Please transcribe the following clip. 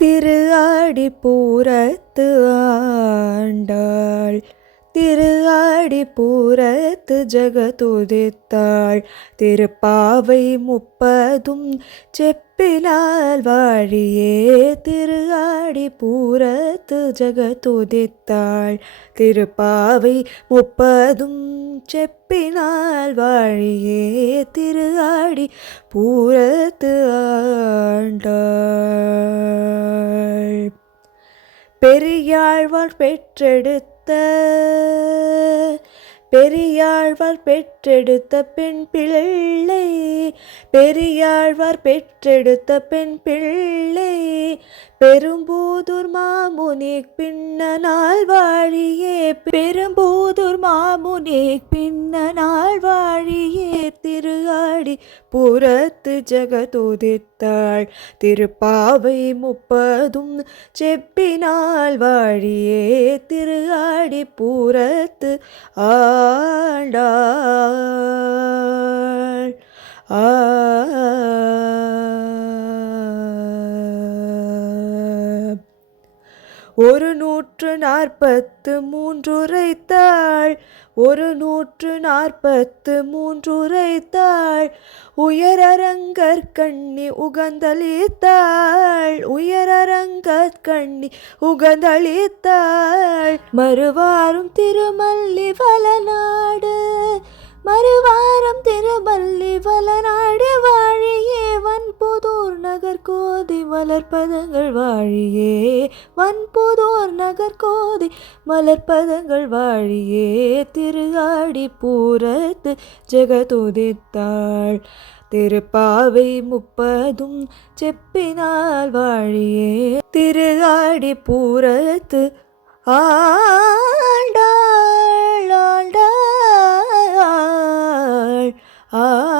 திரு ஆடிப்பூரத்து ஆண்டாள் திரு ஆடிப்பூரத்து ஜகதுதித்தாள் திருப்பாவை முப்பதும் செப்பிலால் வாழியே திரு ஆடிப்பூரத்து ஜகதுதித்தாள் திருப்பாவை முப்பதும் செப்பினால் வாழியே திரு ஆடி பூரத்து ஆண்டாள் பெரியாழ்வார் பெற்றெடுத்த பெண் பிள்ளை பெரியாழ்வார் பெற்றெடுத்த பெண் பிள்ளை பெரும்பூதூர் மாமுனிக் பின்னனால் வாழியே பெரும்பூதூர் மாமுனிக் பின்னனால் வாழியே திரு ஆடி பூரத்து ஜகதுதித்தாள் திருப்பாவை முப்பதும் செப்பினால் வாழியே திரு ஆடி பூரத்து ஆண்டாள் ஒரு 143 உரைத்தாள் 143 உரைத்தாள் உயரரங்கற்கண்ணி உகந்தளித்தாள் மறுவாரும் திருமல்லி வளநாடு வாழியே வன்புதூர் நகர்கோதி மலர்பதங்கள் வாழியே வன்புதூர் நகர்கோதி மலர்பதங்கள் வாழியே திரு ஆடிப்பூரத்து ஜகதுதித்தாள் திருப்பாவை முப்பதும் செப்பினால் வாழியே திரு ஆடிப்பூரத்து ஆண்டாள் ஆண்டாள் ஆ